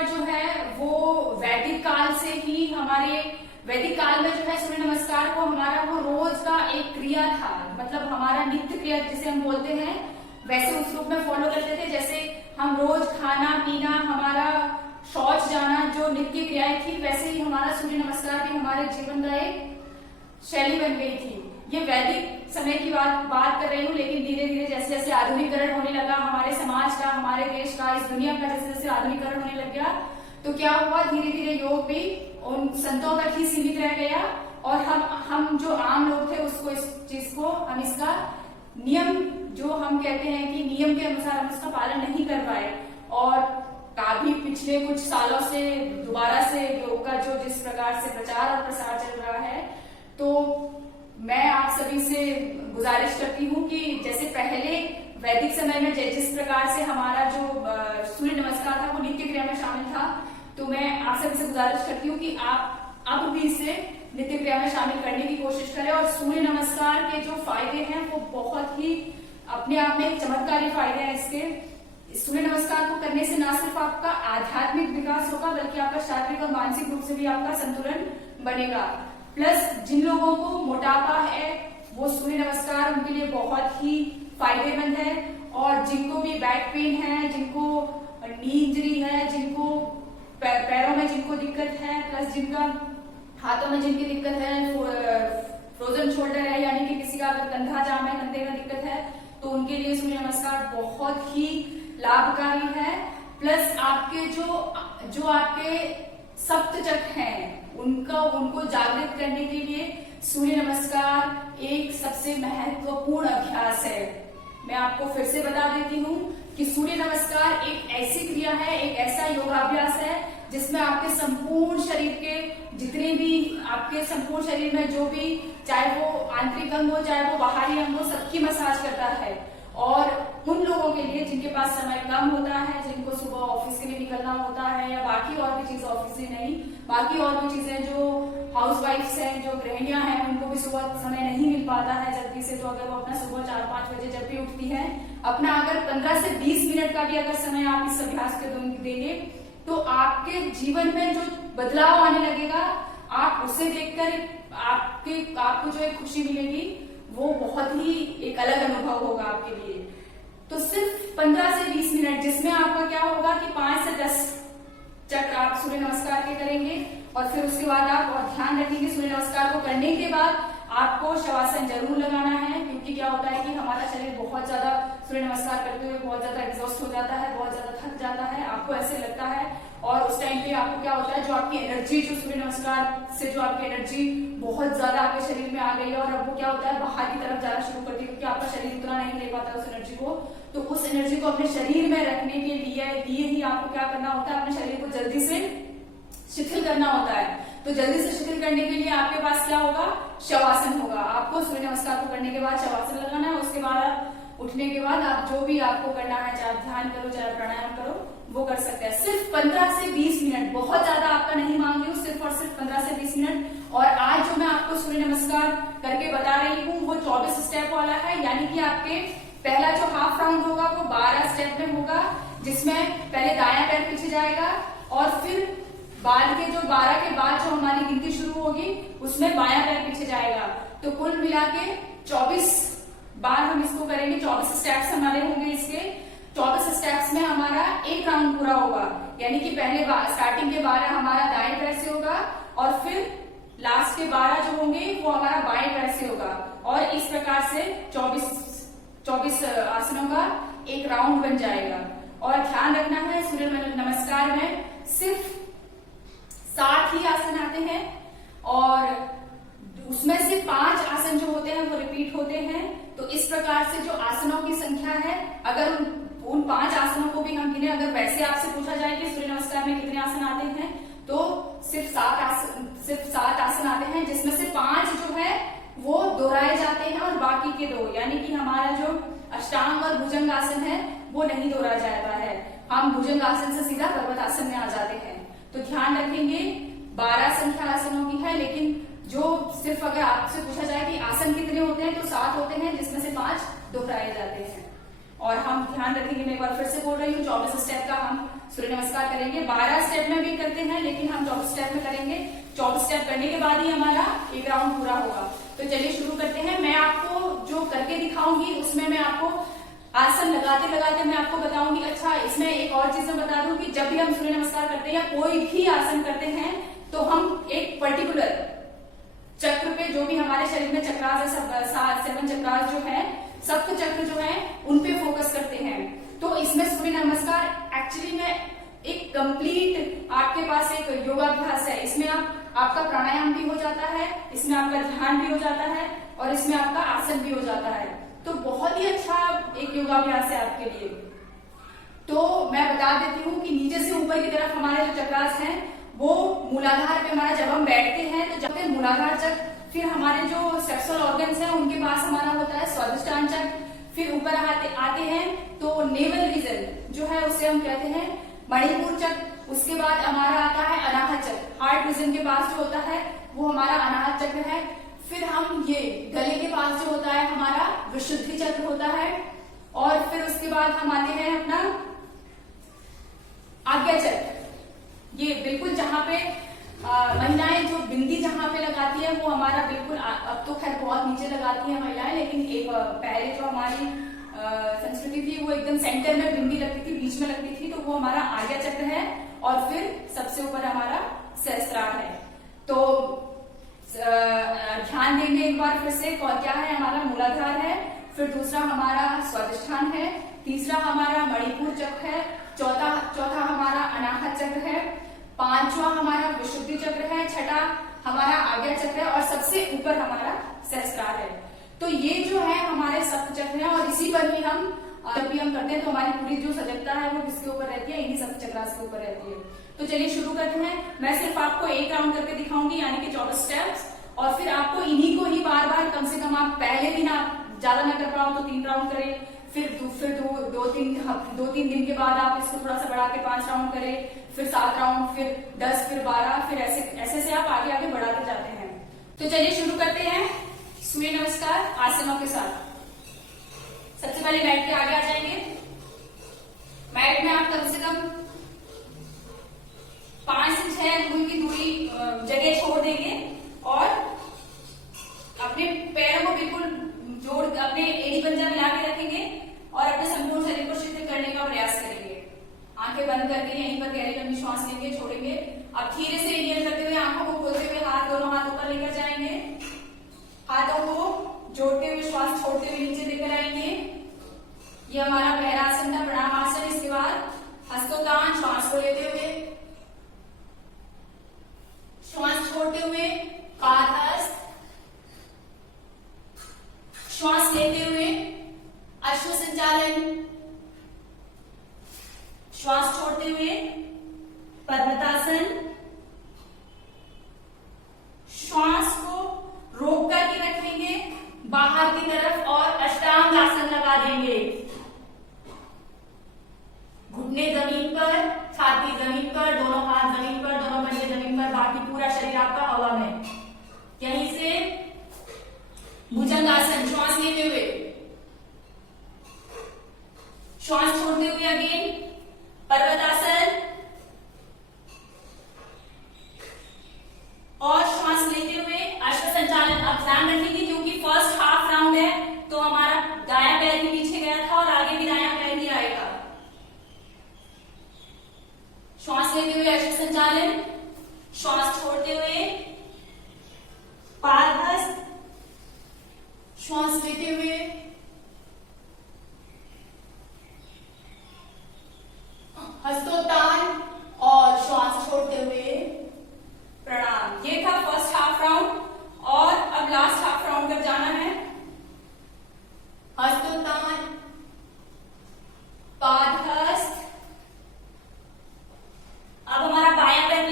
नमस्कार जो है वो वैदिक काल से ही हमारे वैदिक काल में जो है सूर्य नमस्कार को हमारा वो रोज का एक क्रिया था, मतलब हमारा नित्य क्रिया जिसे हम बोलते हैं वैसे उस रूप में फॉलो करते थे। जैसे हम रोज खाना पीना, हमारा शौच जाना जो नित्य क्रियाएं थी, वैसे ही हमारा सूर्य नमस्कार भी हमारे जीवन का एक शैली बन गई थी। ये वैदिक समय की बात कर रही हूँ, लेकिन धीरे धीरे जैसे जैसे आधुनिकीकरण होने लगा हमारे समाज का, हमारे देश का, इस दुनिया का, जैसे जैसे आधुनिकीकरण होने लग गया तो क्या हुआ, धीरे धीरे योग भी उन संतों तक ही सीमित रह गया और हम जो आम लोग थे उसको इस चीज को हम इसका नियम जो हम कहते हैं कि नियम के अनुसार हम इसका पालन नहीं कर पाए। और काफी पिछले कुछ सालों से दोबारा से योग का जो जिस प्रकार से प्रचार और प्रसार चल रहा है, तो मैं आप सभी से गुजारिश करती हूँ कि जैसे पहले वैदिक समय में जिस प्रकार से हमारा जो सूर्य नमस्कार था वो नित्य क्रिया में शामिल था, तो मैं आप सभी से गुजारिश करती हूँ कि आप अब भी इसे नित्य क्रिया में शामिल करने की कोशिश करें। और सूर्य नमस्कार के जो फायदे हैं वो बहुत ही अपने आप में एक चमत्कारी फायदे हैं इसके। सूर्य नमस्कार को करने से न सिर्फ आपका आध्यात्मिक विकास होगा बल्कि आपका शारीरिक और मानसिक रूप से भी आपका संतुलन बनेगा। प्लस जिन लोगों को मोटापा है वो सूर्य नमस्कार उनके लिए बहुत ही फायदेमंद है। और जिनको भी बैक पेन है, जिनको नी इंजरी है, जिनको पैरों में जिनको दिक्कत है, प्लस जिनका हाथों में जिनकी दिक्कत है, फ्रोजन शोल्डर है, यानी कि किसी का अगर कंधा जाम है, कंधे में दिक्कत है, तो उनके लिए सूर्य नमस्कार बहुत ही लाभकारी है। प्लस आपके जो आपके सप्तचक हैं उनको जागृत करने के लिए सूर्य नमस्कार एक सबसे महत्वपूर्ण अभ्यास है। मैं आपको फिर से बता देती हूँ कि सूर्य नमस्कार एक ऐसी क्रिया है, एक ऐसा योगाभ्यास है जिसमें आपके संपूर्ण शरीर के जितने भी आपके संपूर्ण शरीर में जो भी, चाहे वो आंतरिक अंग हो चाहे वो बाहरी अंग हो, सबकी मसाज करता है। और उन लोगों के लिए जिनके पास समय कम होता है, जिनको सुबह ऑफिस के लिए निकलना होता है या बाकी और भी चीजें, ऑफिस से नहीं बाकी और भी चीजें, जो हाउसवाइफ्स हैं, जो गृहिणियां हैं, उनको भी सुबह समय नहीं मिल पाता है जल्दी से, तो अगर वो अपना सुबह 4-5 बजे जब भी उठती है, अपना अगर 15 से 20 मिनट का भी अगर समय आप इस अभ्यास के देंगे तो आपके जीवन में जो बदलाव आने लगेगा, आप उसे देखकर आपको जो एक खुशी मिलेगी वो बहुत ही एक अलग अनुभव होगा आपके लिए। तो सिर्फ 15 से 20 मिनट जिसमें आपका क्या होगा कि 5 से 10 चक्र आप सूर्य नमस्कार के करेंगे और फिर उसके बाद आप और ध्यान रखेंगे सूर्य नमस्कार को करने के बाद आपको शवासन जरूर लगाना है, क्योंकि क्या होता है कि हमारा शरीर बहुत ज्यादा सूर्य नमस्कार करते हुए बहुत ज्यादा एग्जॉस्ट हो जाता है, बहुत ज्यादा थक जाता है, आपको ऐसे लगता है। और उस टाइम पे आपको क्या होता है, जो आपकी एनर्जी, जो सूर्य नमस्कार से जो आपकी एनर्जी बहुत ज्यादा आपके शरीर में आ गई है और अब वो क्या होता है बाहर की तरफ जाना शुरू करती है, क्योंकि आपका शरीर उतना नहीं ले पाता उस एनर्जी को। तो उस एनर्जी को अपने शरीर में रखने के लिए ही आपको क्या करना होता है, अपने शरीर को जल्दी से शिथिल करना होता है। तो जल्दी से शिथिल करने के लिए आपके पास क्या होगा, शवासन होगा। आपको सूर्य नमस्कार को करने के बाद शवासन लगाना है, उसके बाद उठने के बाद आप जो भी आपको करना है, चाहे ध्यान करो चाहे प्राणायाम करो, वो कर सकते हैं। सिर्फ 15 से 20 मिनट, बहुत ज्यादा आपका नहीं मांग रही हूँ, सिर्फ और सिर्फ 15 से 20 मिनट। और आज जो मैं आपको सूर्य नमस्कार करके बता रही हूँ वो 24 स्टेप वाला है, यानी कि आपके पहला जो हाफ राउंड होगा वो 12 स्टेप में होगा, जिसमें पहले दायां पैर पीछे जाएगा और फिर बाद के जो 12 के बाद जो हमारी गिनती शुरू होगी उसमें बायां पैर पीछे जाएगा। तो कुल मिला के 24 बार हम इसको करेंगे, 24 स्टेप्स हमारे होंगे इसके। 24 स्टेप्स में हमारा एक राउंड पूरा होगा, यानी कि पहले स्टार्टिंग के 12 हमारा दाएं पैर से होगा और फिर लास्ट के 12 जो होंगे वो हमारा बाएं पैर से होगा। और इस प्रकार से 24 आसनों का एक राउंड बन जाएगा। और ध्यान रखना है सूर्य नमस्कार में सिर्फ 7 ही आसन आते हैं और उसमें से 5 आसन जो होते हैं वो रिपीट होते हैं। तो इस प्रकार से जो आसनों की संख्या है, अगर उन 5 आसनों को भी हम गिने, अगर वैसे आपसे पूछा जाए कि सूर्य नमस्कार में कितने आसन आते हैं, तो सिर्फ 7 आसन आते हैं, जिसमें से 5 जो है वो दोहराए जाते हैं और बाकी के 2, यानी कि हमारा जो अष्टांग और भुजंग आसन है वो नहीं दोहराया जाता है। हम भुजंग आसन से सीधा पर्वतासन में आ जाते हैं। तो ध्यान रखेंगे 12 संख्या आसनों की है, लेकिन जो सिर्फ अगर आपसे पूछा जाए कि आसन कितने होते हैं तो 7 होते हैं, जिसमें से 5 दोहराए जाते हैं। और हम ध्यान रखेंगे, मैं एक बार फिर से बोल रही हूँ, 24 स्टेप का हम सूर्य नमस्कार करेंगे। 12 स्टेप में भी करते हैं, लेकिन हम 24 स्टेप में करेंगे। 24 स्टेप करने के बाद ही हमारा एक राउंड पूरा होगा। तो चलिए शुरू करते हैं। मैं आपको जो करके दिखाऊंगी उसमें मैं आपको आसन लगाते लगाते मैं आपको बताऊंगी। अच्छा, इसमें एक और चीज मैं बता दूं कि जब भी हम सूर्य नमस्कार करते हैं या कोई भी आसन करते हैं तो हम एक पर्टिकुलर चक्र पे, जो भी हमारे शरीर में चक्रास है, 7 चक्रास जो है, सप्त चक्र जो है, उन पे फोकस करते हैं। तो इसमें सूर्य नमस्कार एक्चुअली में एक कंप्लीट आपके पास एक योगाभ्यास है। इसमें आपका प्राणायाम भी हो जाता है, इसमें आपका ध्यान भी हो जाता है और इसमें आपका आसन भी हो जाता है। तो बहुत ही अच्छा एक योगाभ्यास है आपके लिए। तो मैं बता देती हूँ कि नीचे से ऊपर की तरफ हमारे जो चक्रास हैं वो मूलाधार पे हमारा जब हम बैठते हैं तो जब मूलाधार चक्र, फिर हमारे जो सेक्सुअल ऑर्गन्स हैं उनके पास हमारा होता है स्वादिष्टान चक्र, फिर ऊपर आते हैं तो नेवल रीजन जो है उसे हम कहते हैं मणिपुर चक्र। उसके बाद हमारा आता है अनाहत चक्र, हार्ट रीजन के पास जो होता है वो हमारा अनाहत चक्र है। फिर हम ये गले के पास जो होता है हमारा विशुद्धि चक्र होता है। और फिर उसके बाद हम आते हैं अपना आज्ञा चक्र। ये बिल्कुल जहां पे महिलाएं जो बिंदी जहां पे लगाती है वो हमारा बिल्कुल, अब तो खैर बहुत नीचे लगाती है महिलाएं, लेकिन एक पहले जो हमारी संस्कृति थी वो एकदम सेंटर में बिंदी लगती थी, बीच में लगती थी, तो वो हमारा आज्ञा चक्र है। और फिर सबसे ऊपर हमारा सहस्त्रार है। तो ध्यान देंगे एक बार फिर से, क्या है हमारा मूलाधार है, फिर दूसरा हमारा स्वादिष्ठान है, तीसरा हमारा मणिपुर चक्र है, चौथा हमारा अनाहत चक्र है, पांचवा हमारा विशुद्धि चक्र है, छठा हमारा आज्ञा चक्र है और सबसे ऊपर हमारा सहस्त्रार है। तो ये जो है हमारे सप्त चक्र है और इसी पर ही हम जब भी हम करते हैं तो हमारी पूरी जो सजगता है वो किसके ऊपर रहती है, इन्हीं सप्त चक्रास के ऊपर रहती है। तो चलिए शुरू करते हैं। मैं सिर्फ आपको एक राउंड करके दिखाऊंगी, यानी कि 24 स्टेप्स, और फिर आपको इन्हीं को ही बार बार, कम से कम आप पहले दिन आप ज्यादा न कर पाओ तो 3 राउंड करें, फिर 2-3 दिन के बाद आप इसको थोड़ा सा बढ़ा के 5 राउंड करें, फिर 7 राउंड, फिर 10, फिर 12, फिर ऐसे से आप आगे आगे बढ़ाते जाते हैं। तो चलिए शुरू करते हैं सूर्य नमस्कार आसनों के साथ। सबसे पहले मैट के आगे आ जाएंगे। मैट में आप कम से कम 5 से 6 अंगुल की दूरी जगह छोड़ देंगे और अपने पैरों को बिल्कुल जोड़, अपने एड़ी पंजा मिला के रखेंगे और अपने संपूर्ण शरीर को शिथिल करने का प्रयास करेंगे। आंखें बंद करके यहीं पर गहरी लंबी श्वास लेंगे, छोड़ेंगे। अब धीरे से इनहेल करते हुए आंखों को खोलते हुए दोनों हाथ ऊपर लेकर जाएंगे, हाथों को जोड़ते हुए श्वास छोड़ते हुए नीचे लेकर आएंगे। ये हमारा पहला आसन था, प्रणाम आसन। इसके बाद हस्तोत्तान, श्वास को लेते हुए, श्वास छोड़ते हुए पादहस्त, श्वास लेते हुए अश्व संचालन, श्वास छोड़ते हुए पर्वतासन, श्वास को रोक करके रखेंगे बाहर की तरफ और अष्टांग आसन लगा देंगे। घुटने जमीन पर, छाती जमीन पर, दोनों हाथ जमीन पर, दोनों कंधे जमीन पर, बाकी पूरा शरीर आपका हवा में। यहीं से भुजंग आसन, श्वास लेते हुए, श्वास छोड़ते हुए अगेन पर्वतासन और श्वास लेते हुए अश्व संचालन। अब ध्यान रखेंगे क्योंकि फर्स्ट हाफ राउंड है तो हमारा दायां पैर भी पीछे गया था और आगे भी दायां पैर ही आएगा। श्वास लेते हुए अश्व संचालन, श्वास छोड़ते हुए पादहस्त, श्वास लेते हुए हस्तोत्तान और श्वास छोड़ते हुए प्रणाम। ये था फर्स्ट हाफ राउंड और अब लास्ट हाफ राउंड पर जाना है। हस्तोत्तान, पादहस्त। अब हमारा बायां पैर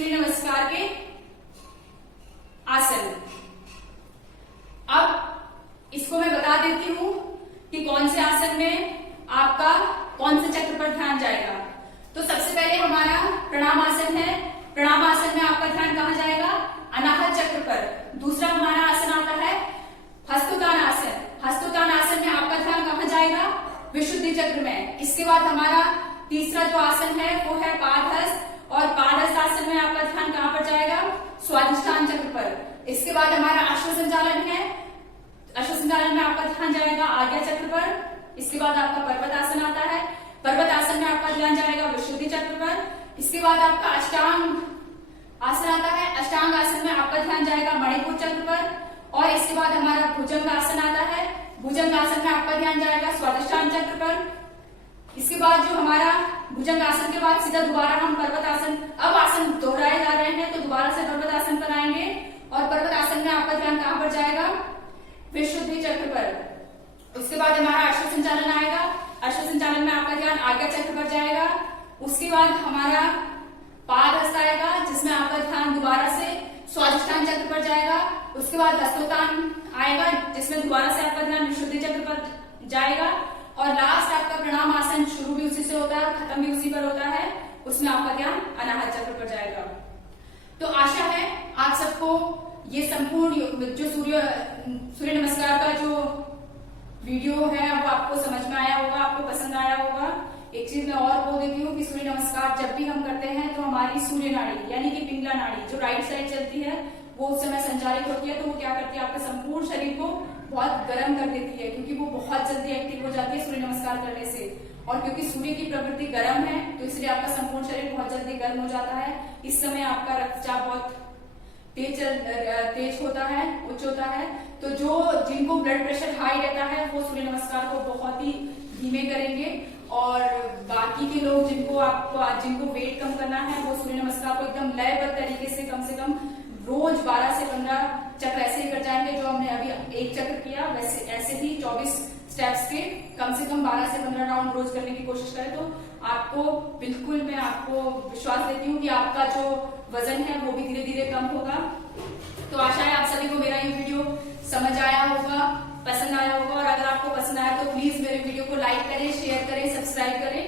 सूर्य नमस्कार के आसन। अब इसको मैं बता देती हूं कि कौन से आसन में आपका कौन से चक्र पर ध्यान जाएगा। तो सबसे पहले हमारा प्रणाम आसन है। प्रणाम आसन में आपका ध्यान कहां जाएगा? अनाहत चक्र पर। दूसरा हमारा आसन आता है हस्तोत्तान आसन। हस्तोत्तान आसन में आपका ध्यान कहां जाएगा? विशुद्धि चक्र में। इसके बाद हमारा तीसरा जो आसन है वो है पादहस्त, और पादहस्त आसन में आपका ध्यान कहां पर जाएगा? स्वाधिष्ठान चक्र पर। इसके बाद हमारा अश्वसंचालन है। अश्वसंचालन में आपका ध्यान जाएगा आज्ञा चक्र पर। इसके बाद आपका पर्वत आसन आता है। पर्वत आसन में आपका ध्यान जाएगा विशुद्धि चक्र पर। इसके बाद आपका अष्टांग आसन आता है। अष्टांग आसन में आपका ध्यान जाएगा मणिपुर चक्र पर। और इसके बाद हमारा भुजंग आसन आता है। भुजंग आसन में आपका ध्यान जाएगा स्वाधिष्ठान चक्र पर। इसके बाद जो हमारा भुजंग आसन के बाद सीधा दोबारा हम पर्वत आसन, अब आसन दोहराए जा रहे हैं तो दोबारा से पर्वत आसन पर आएंगे। और पर्वत आसन में आपका ध्यान कहां पर जाएगा? विशुद्धि चक्र पर। उसके बाद हमारा अश्वसंचालन आएगा। अश्वसंचालन में आपका ध्यान आज्ञा चक्र पर जाएगा। उसके बाद हमारा पादहस्त आएगा जिसमें आपका ध्यान दोबारा से स्वाधिष्ठान चक्र पर जाएगा। उसके बाद हस्तोत्तान आएगा जिसमें दोबारा से आपका ध्यान विशुद्धि चक्र पर जाएगा। और लास्ट आपका प्रणाम आसन, शुरू भी उसी से होता है, खत्म भी उसी पर होता है, उसमें आपका ध्यान अनाहत चक्र पर जाएगा। तो आशा है आप सबको ये संपूर्ण जो सूर्य नमस्कार का जो वीडियो है वो आपको समझ में आया होगा, आपको पसंद आया होगा। एक चीज मैं और बोल देती हूँ कि सूर्य नमस्कार जब भी हम करते हैं तो हमारी सूर्य नाड़ी यानी कि पिंगला नाड़ी जो राइट साइड चलती है वो उस समय संचालित होती है। तो वो क्या करती है? आपके संपूर्ण शरीर को बहुत गर्म कर देती है, क्योंकि वो बहुत जल्दी एक्टिव हो जाती है सूर्य नमस्कार करने से। और क्योंकि सूर्य की प्रवृत्ति गर्म है तो इसलिए आपका संपूर्ण शरीर बहुत जल्दी गर्म हो जाता है। इस समय आपका रक्तचाप बहुत तेज होता है, उच्च होता है। तो जिनको ब्लड प्रेशर हाई रहता है वो सूर्य नमस्कार को बहुत ही धीमे करेंगे। और बाकी के लोग जिनको वेट कम करना है वो सूर्य नमस्कार को एकदम लयबद्ध तरीके से कम रोज 12 से 15 चक्र ऐसे ही कर जाएंगे। जो हमने अभी एक चक्र किया वैसे ऐसे ही 24 स्टेप्स के कम से कम 12 से 15 राउंड रोज करने की कोशिश करें तो आपको बिल्कुल, मैं आपको विश्वास देती हूँ कि आपका जो वजन है वो भी धीरे धीरे कम होगा। तो आशा है आप सभी को मेरा ये वीडियो समझ आया होगा, पसंद आया होगा। और अगर आपको पसंद आया तो प्लीज मेरे वीडियो को लाइक करें, शेयर करें, सब्सक्राइब करें।